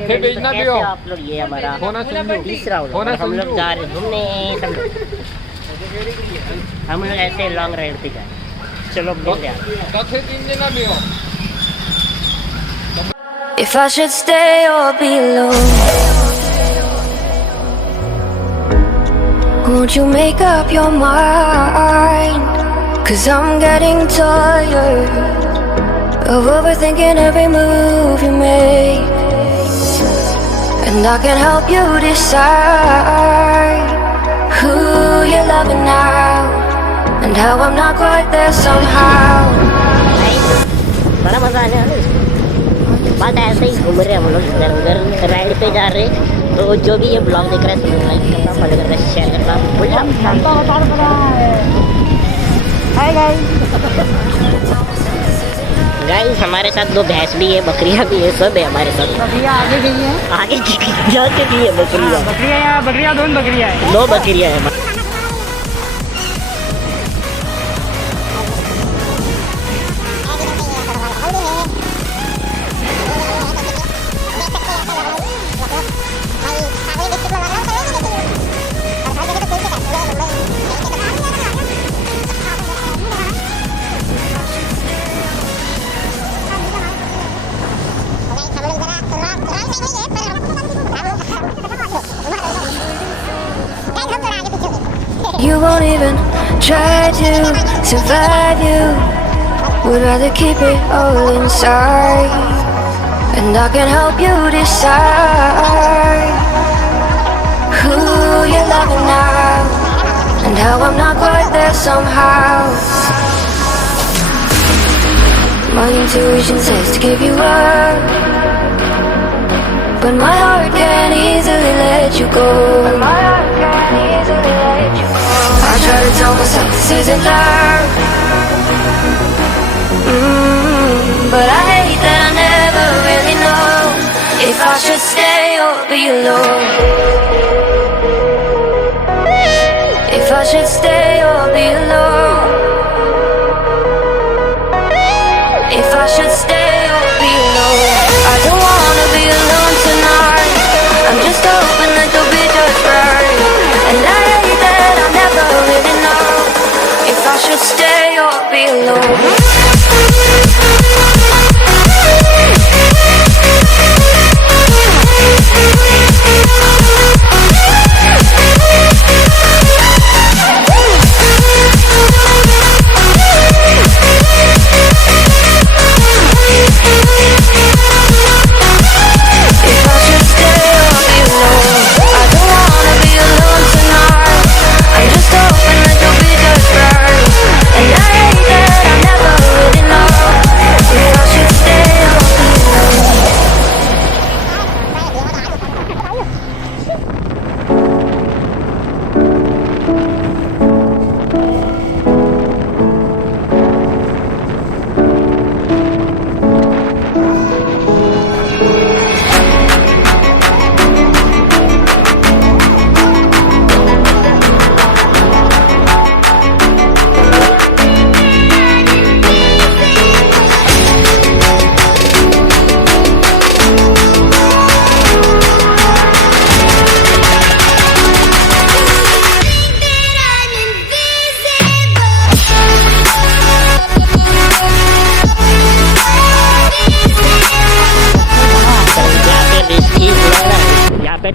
कैसे भेजना भी हो आप लोग, ये हमारा तीसरा होना हम लोग जा रहे घूमने, हम लोग ऐसे लॉन्ग राइड पे जाए। चलो कथे 3 दिन भी हो। If I should stay or be alone, won't you make up your mind? 'Cause I'm getting tired of overthinking every move you make, and I can help you decide who you're loving now, and how I'm not quite there somehow. बड़ा मजा आने वाला है इसमें। बात ऐसे ही घूम रहे हम लोग इधर उधर राइड पे जा रहे। तो जो भी ये ब्लॉग देख रहे हैं तो लाइक करना, फॉलो करना, शेयर करना भूलना। हाय गाइस, हमारे साथ 2 भैंस भी है, बकरियां भी है, सब है हमारे साथ। बकरियां आगे गई हैं, आगे जाके भी है बकरियां। बकरियां 2 बकरियां हैं, 2 बकरियां है। You won't even try to survive, you would rather keep it all inside, and I can help you decide who you're loving now, and how I'm not quite there somehow. My intuition says to give you up, but my heart can't easily let you go. I try to tell myself this isn't love, but I hate that I never really know if I should stay or be alone. If I should stay or be alone. If I should stay or be alone. I don't wanna be alone tonight. I'm just hoping that you'll be just right. And I hate that I never really know if I should stay or be alone.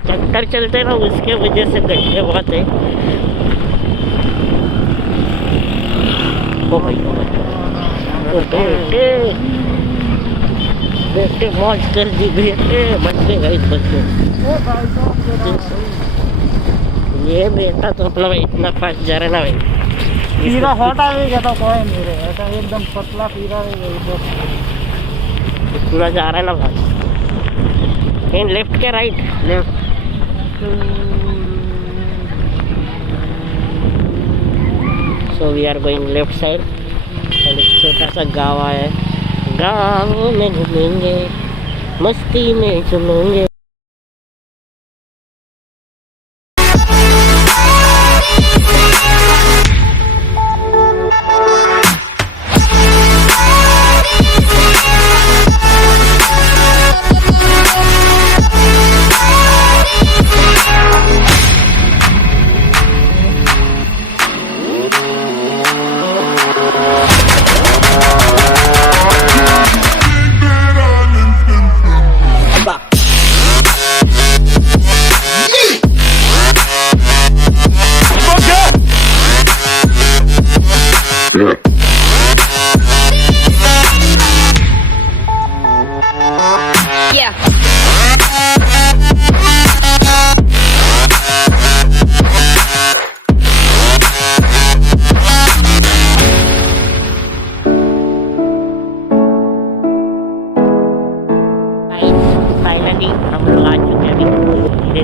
चक्कर चलते ना, उसके वजह से गड्ढे बहुत है। बेटे मौज कर दी बेटे, बच्चे गए बच्चे। ये बेटा तो अपना भाई इतना फास्ट जा रहा है ना भाई, पीरा हटा है तो कोई नहीं रे, ऐसा एकदम पतला पीरा है पूरा जा रहा है ना भाई। इन लेफ्ट के right, left. So we are going left side. एक छोटा सा गाँव है, गाँव में घूमेंगे, मस्ती में चलेंगे।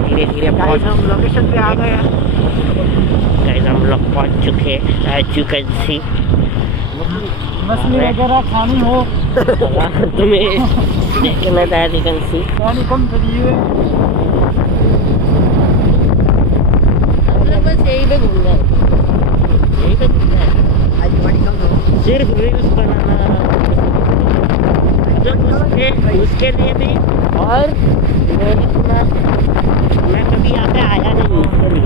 धीरे धीरे गाइस हम लोकेशन पे आ गए हैं। गाइस हम लोग पहुंच चुके हैं एज यू कैन सी। मछली वगैरह खानी हो तुम्हें देखना था एज यू कैन सी। पानी कम करिए। बस यही पे घूमना है, यही पे घूमना है। सिर्फ रील्स बनाना जब उसके लिए भी। और मैंने सुना मैं कभी यहाँ पे आया नहीं इसके लिए,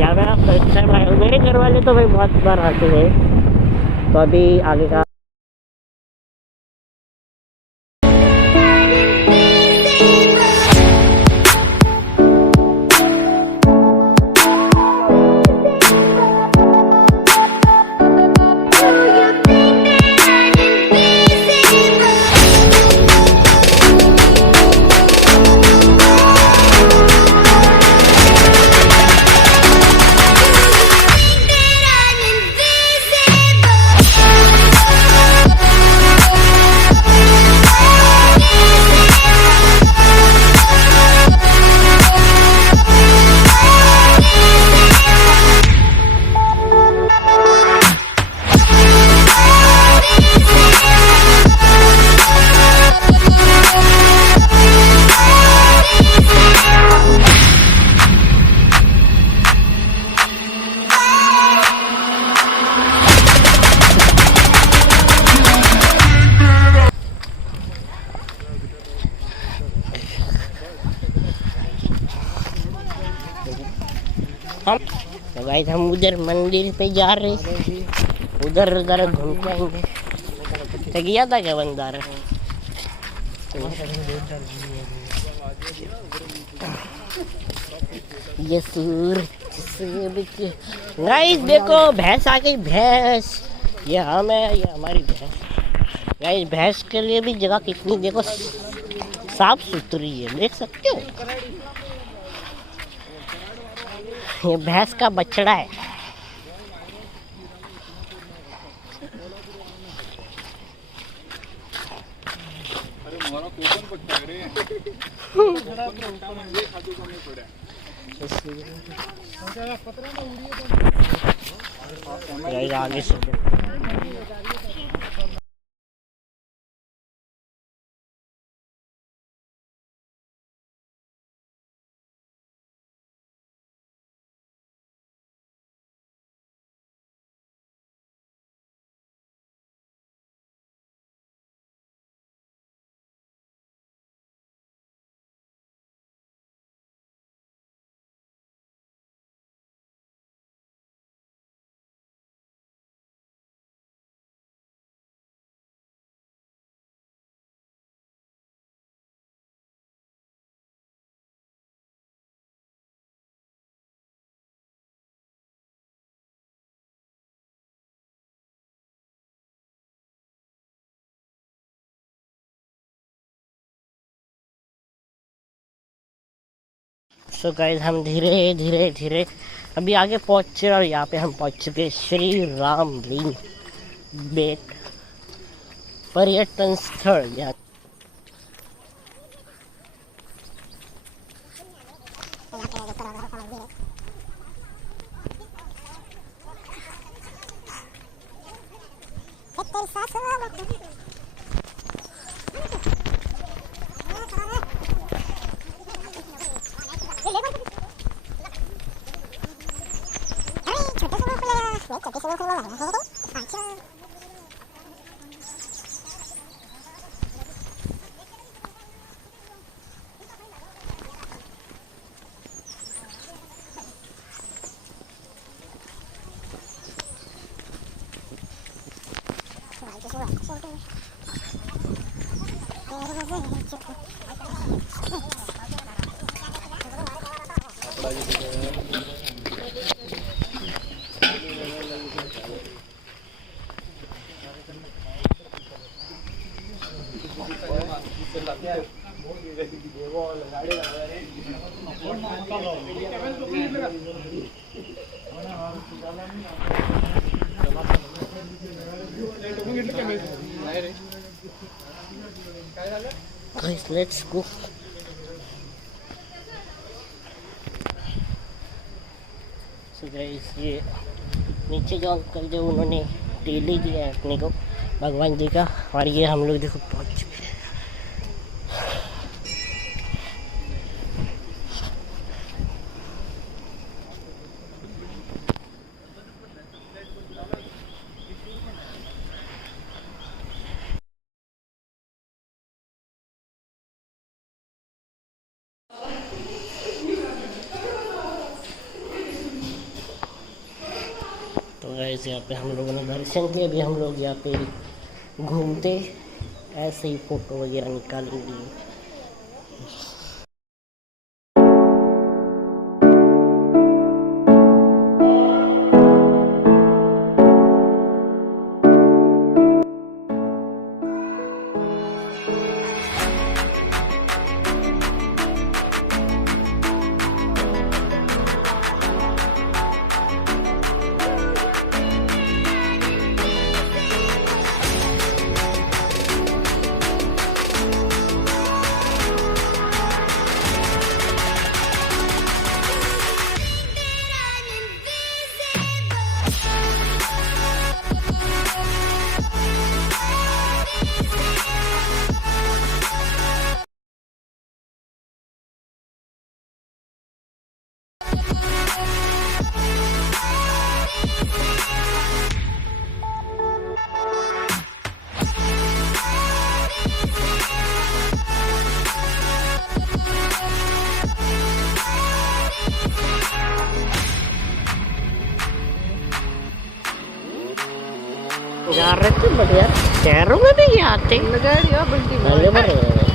यहाँ पे फर्स्ट टाइम आया हूँ। मेरे घर वाले तो भाई बहुत बार आते हैं, तो अभी आगे का तो गाइस हम उधर मंदिर पे जा रहे, उधर उधर घूम के आएंगे। तो गया था क्या बंदारा? ये गाइस देखो भैंस आ गई, भैंस। ये हम है, ये हमारी भैंस। गाइस भैंस के लिए भी जगह कितनी देखो साफ सुथरी है, देख सकते हो। ये भैंस का बछड़ा है। आगे से सो गाइस हम धीरे धीरे धीरे अभी आगे पहुँचे और यहाँ पे हम पहुँच चुके श्री राम लिंग बेट पर्यटन स्थल। यहाँ Guys, let's go. तो गाइस ये नीचे जो अंकल जो उन्होंने टेली दिया है अपने को भगवान जी का, और ये हम लोग देखो पहुँच चुके हैं। तो गाइस यहाँ पे हम लोगों ने दर्शन किए, अभी हम लोग यहाँ पे घूमते ऐसे ही फ़ोटो वगैरह निकालेंगे। जा रहे थे बढ़िया, शहरों में भी ये आते हैं। लगा दिया बल्टी अरे बड़े